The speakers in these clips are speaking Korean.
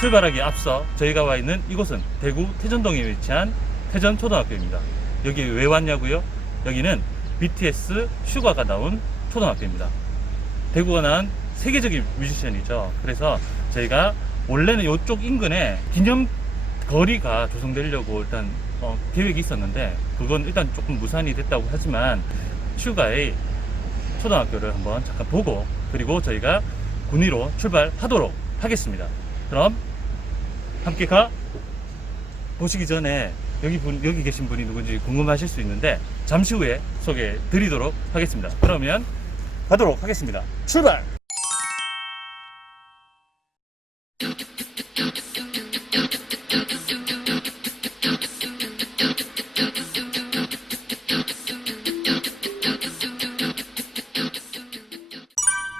출발하기 앞서 저희가 와 있는 이곳은 대구 태전동에 위치한 태전초등학교입니다. 여기 왜 왔냐고요? 여기는 BTS 슈가가 나온 초등학교입니다. 대구가 나온 세계적인 뮤지션이죠. 그래서 저희가 원래는 이쪽 인근에 기념 거리가 조성되려고 일단 어, 계획이 있었는데 그건 일단 조금 무산이 됐다고 하지만 슈가의 초등학교를 한번 잠깐 보고 그리고 저희가 군위로 출발하도록 하겠습니다. 그럼 함께 가 보시기 전에 여기 분 여기 계신 분이 누군지 궁금하실 수 있는데 잠시 후에 소개해 드리도록 하겠습니다. 그러면 가도록 하겠습니다. 출발!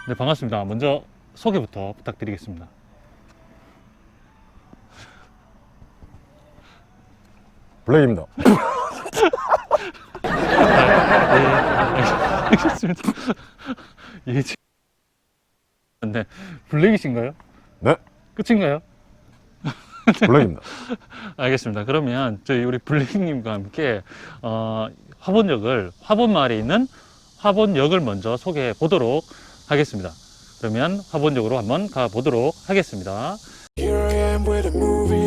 네, 반갑습니다. 먼저 소개부터 부탁드리겠습니다. 블랙입니다. 네, 알겠습니다. 예, 지- 네, 블랙이신가요? 네, 끝인가요? 블랙입니다. 알겠습니다. 그러면 저희 우리 블랙님과 함께 어, 화본역을 화본마을에 있는 화본역을 먼저 소개해 보도록 하겠습니다. 그러면 화본역으로 한번 가 보도록 하겠습니다.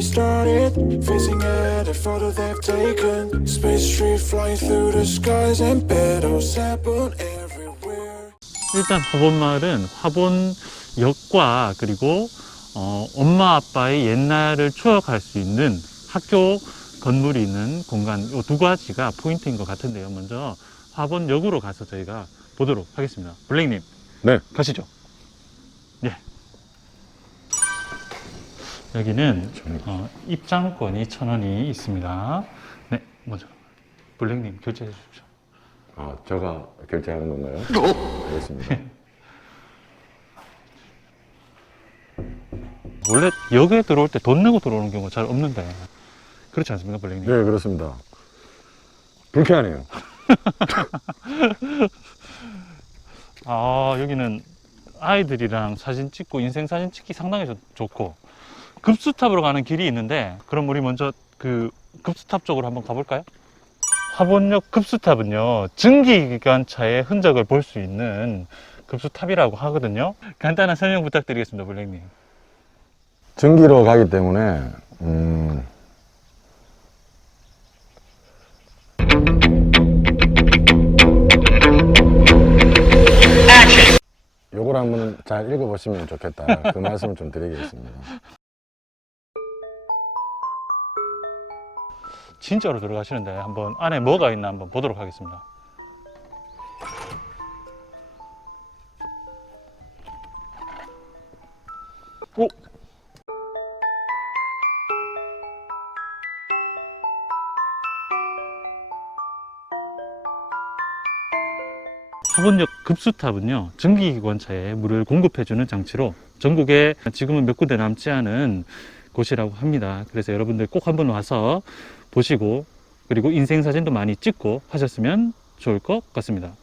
Started, facing at a photo they've taken. Space tree flying through the skies and battles happen everywhere. 일단 화본마을은 화본역과 그리고 어, 엄마 아빠의 옛날을 추억할 수 있는 학교 건물이 있는 공간 이 두 가지가 포인트인 것 같은데요. 먼저 화본역으로 가서 저희가 보도록 하겠습니다. 블랙님 네, 가시죠. 여기는 어, 입장권이 천 원이 있습니다. 네, 먼저 블랙님 결제해 주십시오. 아, 제가 결제하는 건가요? 알겠습니다. 원래 역에 들어올 때 돈 내고 들어오는 경우가 잘 없는데 그렇지 않습니까, 블랙님? 네, 그렇습니다. 불쾌하네요. 아 여기는 아이들이랑 사진 찍고 인생 사진 찍기 상당히 좋, 좋고 급수탑으로 가는 길이 있는데 그럼 우리 먼저 그 급수탑 쪽으로 한번 가볼까요? 화본역 급수탑은요 증기기관차의 흔적을 볼 수 있는 급수탑이라고 하거든요 간단한 설명 부탁드리겠습니다 블랙님 전기로 가기 때문에, 음, 요걸 한번 잘 읽어보시면 좋겠다. 그 말씀을 좀 드리겠습니다. 진짜로 들어가시는데 한번 안에 뭐가 있나 한번 보도록 하겠습니다 오! 화본역 급수탑은요 전기기관차에 물을 공급해주는 장치로 전국에 지금은 몇 군데 남지 않은 곳이라고 합니다. 그래서 여러분들 꼭 한번 와서 보시고 그리고 인생 사진도 많이 찍고 하셨으면 좋을 것 같습니다.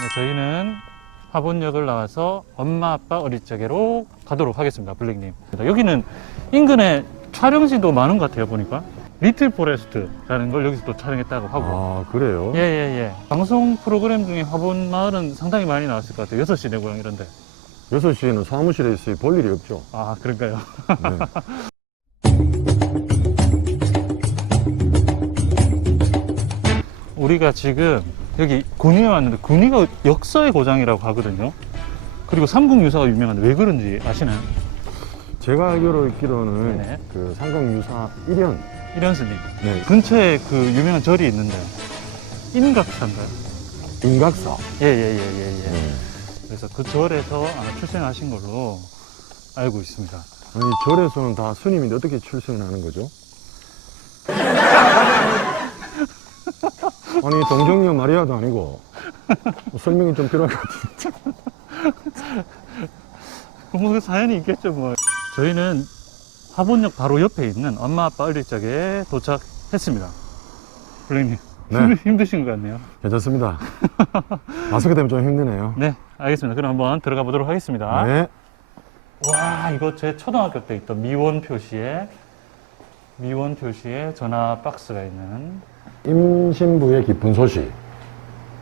네, 저희는 화본역을 나와서 엄마 아빠 어릴 적에로 가도록 하겠습니다. 블랙님. 여기는 인근에 촬영지도 많은 것 같아요. 보니까 리틀 포레스트라는 걸 여기서 또 촬영했다고 하고. 아, 그래요? 예예예. 방송 프로그램 중에 화본 마을은 상당히 많이 나왔을 것 같아요. 6시 내 고향 이런데. 6시에는 사무실에 있을 볼 일이 없죠. 아 그런가요? 네. 우리가 지금 여기 군위에 왔는데 군위가 역사의 고장이라고 하거든요. 그리고 삼국유사가 유명한데 왜 그런지 아시나요? 제가 알기로 있기로는 네. 그 상강유사 1년. 이련스님. 네. 근처에 그 유명한 절이 있는데 인각사인가요? 인각사. 예예예예 예, 예, 예. 네. 그래서 그 절에서 아마 출생하신 걸로 알고 있습니다. 아니 절에서는 다 스님인데 어떻게 출생을 하는 거죠? 아니 동정녀 마리아도 아니고 설명이 좀 필요할 것 같은데 뭐 사연이 있겠죠 뭐. 저희는 화본역 바로 옆에 있는 엄마 아빠 어릴 적에 도착했습니다. 블랙님 네. 힘- 힘드신 것 같네요. 괜찮습니다. 마스크 때문에 좀 힘드네요. 네, 알겠습니다. 그럼 한번 들어가 보도록 하겠습니다. 네. 와, 이거 제 초등학교 때 있던 미원 표시에 미원 표시에 전화 박스가 있는. 임신부의 기쁜 소식.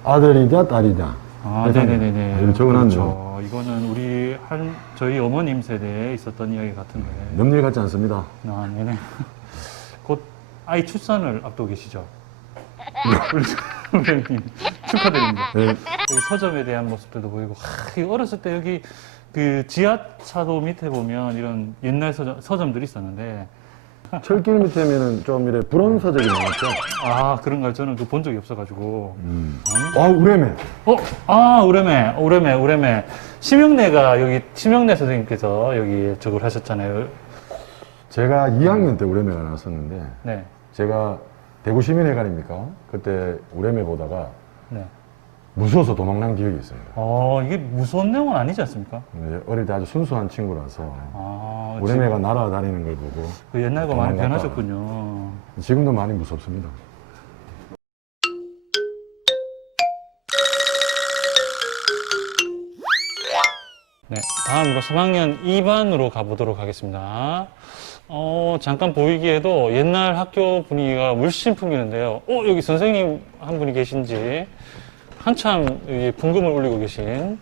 아들이자 딸이자. 아, 세상에. 네네네네. 이거 적어놨네요. 그렇죠. 이거는 우리 한 저희 어머님 세대에 있었던 이야기 같은데. 넘일 같지 않습니다. 아, 네네. 곧 아이 출산을 앞두고 계시죠? 우리 선생님 축하드립니다. 네. 여기 서점에 대한 모습들도 보이고, 하, 이 어렸을 때 여기 그 지하차도 밑에 보면 이런 옛날 서점, 서점들이 있었는데, 철길 밑에면은 좀 이래 부런 서적이 많았죠. 아, 그런가요? 저는 그 본 적이 없어가지고. 음. 아, 우레메. 어, 아, 우레메, 우레메, 우레메. 심영래가 여기, 심영래 선생님께서 여기 저걸 하셨잖아요. 제가 2학년 때 우레메가 나왔었는데, 네, 제가 대구 시민회관입니까? 그때 우레메 보다가 네. 무서워서 도망난 기억이 있습니다. 어, 이게 무서운 내용은 아니지 않습니까? 근데 어릴 때 아주 순수한 친구라서 아, 우레메가 날아다니는 걸 보고 그 옛날과 많이 도망갔다. 변하셨군요. 지금도 많이 무섭습니다. 네, 다음으로 3학년 2반으로 가보도록 하겠습니다. 어, 잠깐 보이기에도 옛날 학교 분위기가 물씬 풍기는데요. 어, 여기 선생님 한 분이 계신지 한참 여기 풍금을 울리고 계신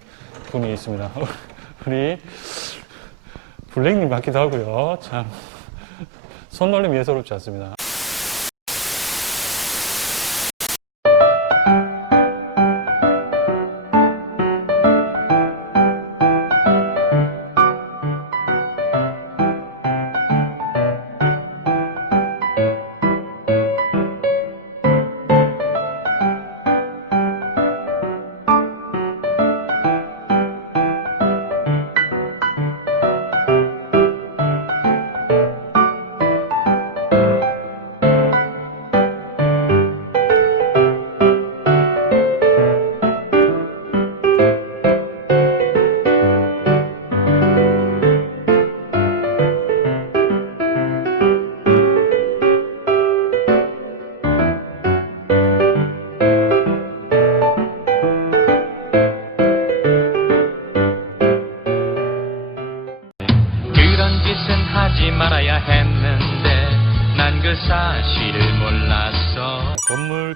분이 있습니다. 우리 블랙님 같기도 하고요. 참, 손놀림 예사롭지 않습니다.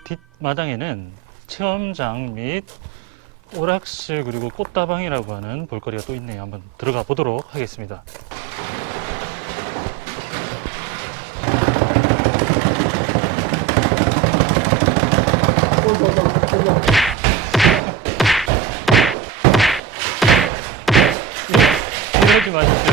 뒷마당에는 체험장 및 오락실 그리고 꽃다방이라고 하는 볼거리가 또 있네요. 한번 들어가 보도록 하겠습니다. 이러지 마십시오,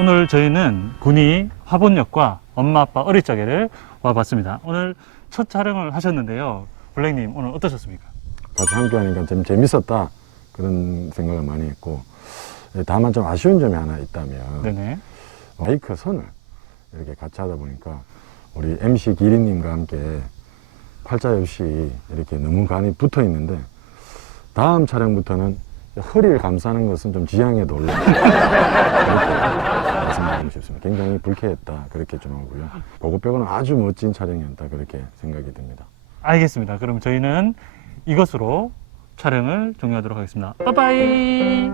오늘 저희는 군이 화본역과 엄마 아빠 어릴 적에를 와봤습니다. 오늘 첫 촬영을 하셨는데요. 블랙님, 오늘 어떠셨습니까? 같이 함께 하니까 좀 재밌었다. 그런 생각을 많이 했고. 예, 다만 좀 아쉬운 점이 하나 있다면 네네. 마이크 선을 이렇게 같이 하다 보니까 우리 MC 기린님과 함께 팔자 없이 이렇게 너무 간이 붙어 있는데 다음 촬영부터는 허리를 감싸는 것은 좀 지향에 놀라 싶습니다. 굉장히 불쾌했다 그렇게 좀 하고요. 보고 빼고는 아주 멋진 촬영이었다 그렇게 생각이 듭니다. 알겠습니다. 그럼 저희는 이것으로 촬영을 종료하도록 하겠습니다. 빠빠이!